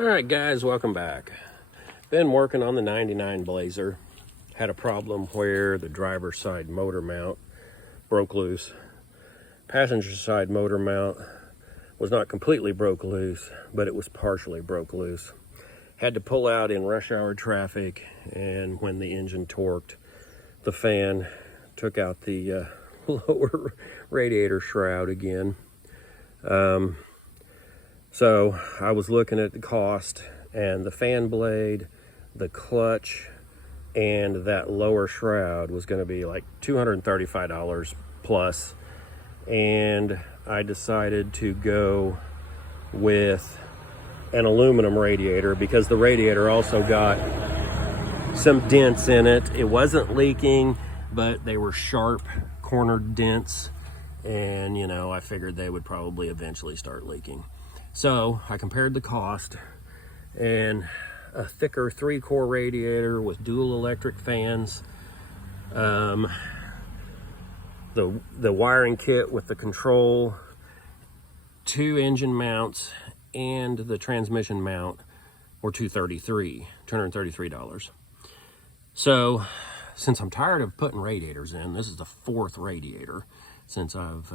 All right, guys, welcome back. Been working on the 99 Blazer. Had a problem where the driver's side motor mount broke loose. Passenger side motor mount was not completely broke loose, but it was partially broke loose. Had to pull out in rush hour traffic, and when the engine torqued, the fan took out the lower radiator shroud again. So I was looking at the cost, and the fan blade, the clutch, and that lower shroud was going to be like $235 plus. And I decided to go with an aluminum radiator because the radiator also got some dents in it. It wasn't leaking, but they were sharp cornered dents, and you know, I figured they would probably eventually start leaking. So I compared the cost, and a thicker 3-core radiator with dual electric fans, the wiring kit with the control, 2 engine mounts, and the transmission mount were $233. So since I'm tired of putting radiators in, this is the 4th radiator since I've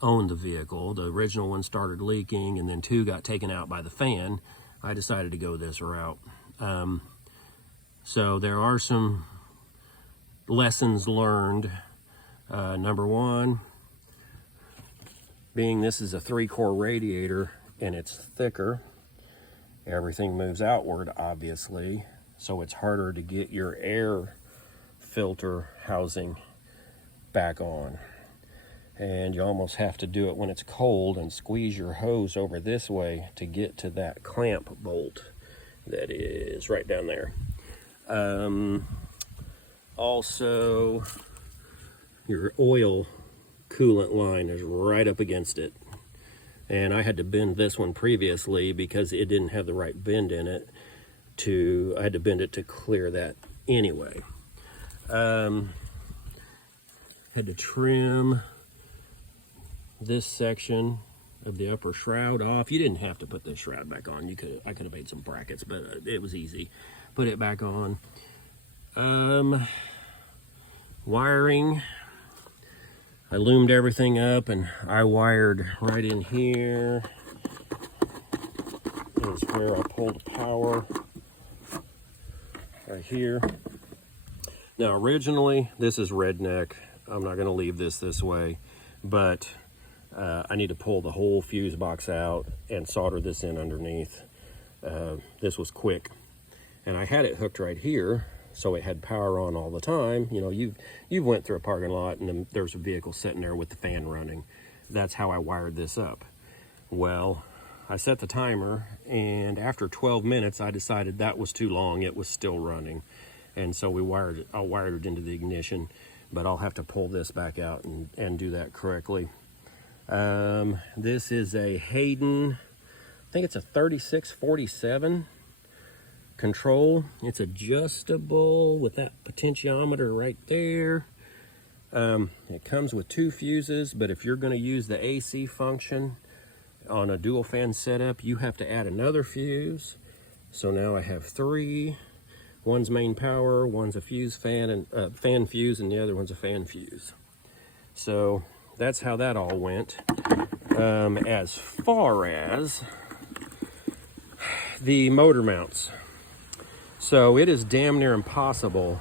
owned the vehicle. The original one started leaking, and then 2 got taken out by the fan. I decided to go this route. So there are some lessons learned. Number 1, being this is a 3-core radiator and it's thicker, everything moves outward, obviously, so it's harder to get your air filter housing back on. And you almost have to do it when it's cold and squeeze your hose over this way to get to that clamp bolt that is right down there. Also, your oil coolant line is right up against it. And I had to bend this one previously because it didn't have the right bend in it. I had to bend it to clear that anyway. Had to trim this section of the upper shroud off. You didn't have to put this shroud back on. I could have made some brackets, but it was easy. Put it back on. Wiring. I loomed everything up, and I wired right in here. Is where I pulled the power. Right here. Now, originally, this is redneck. I'm not going to leave this way, but I need to pull the whole fuse box out and solder this in underneath. This was quick, and I had it hooked right here, so it had power on all the time. You know, you've went through a parking lot and then there's a vehicle sitting there with the fan running. That's how I wired this up. Well, I set the timer, and after 12 minutes, I decided that was too long. It was still running, and so I wired it into the ignition, but I'll have to pull this back out and do that correctly. This is a Hayden, I think it's a 3647 control. It's adjustable with that potentiometer right there. It comes with 2 fuses, but if you're going to use the AC function on a dual fan setup, you have to add another fuse. So now I have 3. One's main power, one's a fuse fan and fan fuse, and the other one's a fan fuse. So that's how that all went. As far as the motor mounts, so it is damn near impossible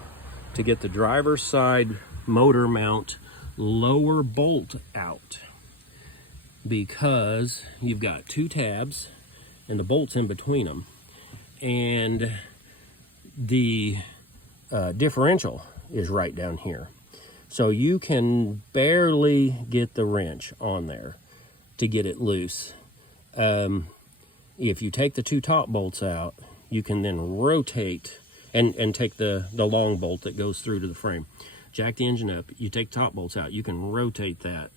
to get the driver's side motor mount lower bolt out because you've got 2 tabs and the bolts in between them, and the differential is right down here. So you can barely get the wrench on there to get it loose. If you take the 2 top bolts out, you can then rotate and take the long bolt that goes through to the frame. Jack the engine up, you take top bolts out, you can rotate that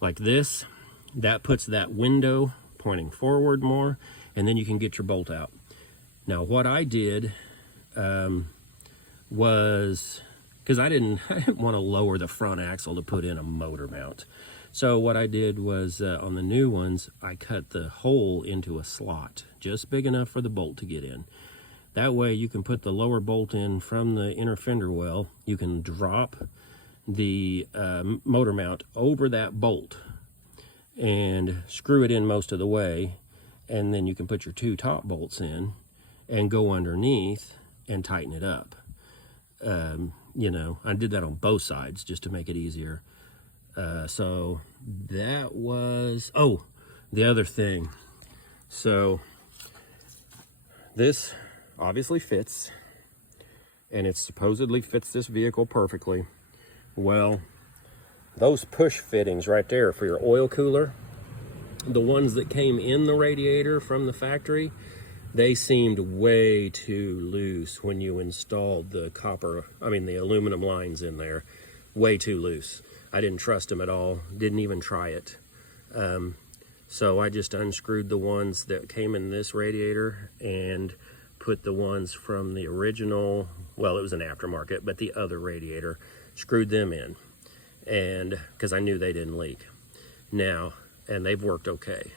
like this. That puts that window pointing forward more, and then you can get your bolt out. Now what I did was, because I didn't want to lower the front axle to put in a motor mount. So what I did was, on the new ones, I cut the hole into a slot, just big enough for the bolt to get in. That way you can put the lower bolt in from the inner fender well. You can drop the motor mount over that bolt and screw it in most of the way, and then you can put your 2 top bolts in and go underneath and tighten it up. You know, I did that on both sides just to make it easier. So that was, oh, the other thing. So this obviously fits, and it supposedly fits this vehicle perfectly. Well, those push fittings right there for your oil cooler, the ones that came in the radiator from the factory, they seemed way too loose when you installed the the aluminum lines in there. Way too loose. I didn't trust them at all, didn't even try it. So I just unscrewed the ones that came in this radiator and put the ones from the original, well, it was an aftermarket, but the other radiator, screwed them in, and because I knew they didn't leak. Now, and they've worked okay.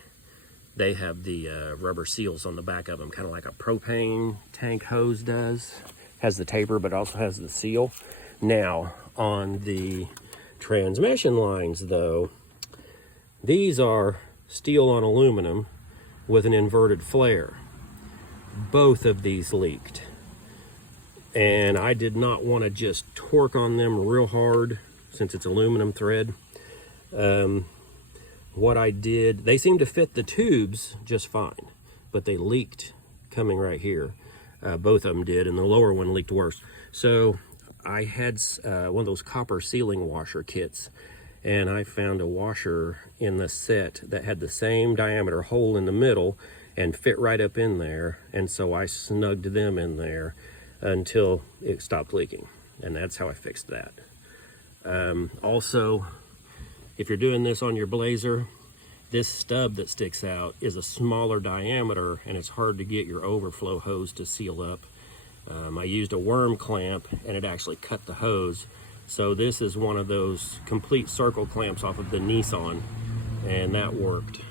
They have the rubber seals on the back of them, kind of like a propane tank hose does. Has the taper, but also has the seal. Now, on the transmission lines, though, these are steel on aluminum with an inverted flare. Both of these leaked, and I did not want to just torque on them real hard since it's aluminum thread. What I did, they seemed to fit the tubes just fine, but they leaked coming right here. Both of them did, and the lower one leaked worse. So I had one of those copper sealing washer kits, and I found a washer in the set that had the same diameter hole in the middle and fit right up in there, and so I snugged them in there until it stopped leaking, and that's how I fixed that. Also, if you're doing this on your Blazer, this stub that sticks out is a smaller diameter, and it's hard to get your overflow hose to seal up. I used a worm clamp, and it actually cut the hose. So this is one of those complete circle clamps off of the Nissan, and that worked.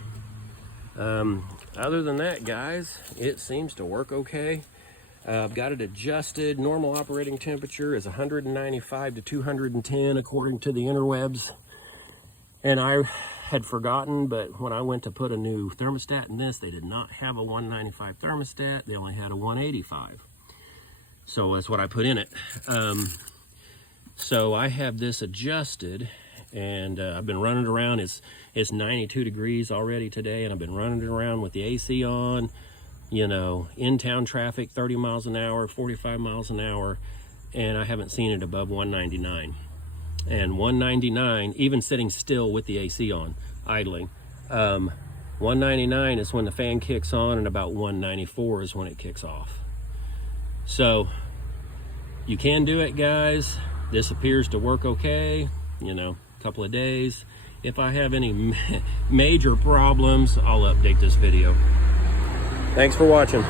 Other than that, guys, it seems to work okay. I've got it adjusted. Normal operating temperature is 195 to 210 according to the interwebs. And I had forgotten, but when I went to put a new thermostat in this, they did not have a 195 thermostat. They only had a 185. So that's what I put in it. So I have this adjusted, and I've been running it around. It's 92 degrees already today, and I've been running it around with the AC on, you know, in-town traffic, 30 miles an hour, 45 miles an hour, and I haven't seen it above 199. And 199, even sitting still with the AC on, idling, 199 is when the fan kicks on, and about 194 is when it kicks off. So you can do it, guys. This appears to work okay, you know, a couple of days. If I have any major problems, I'll update this video. Thanks for watching.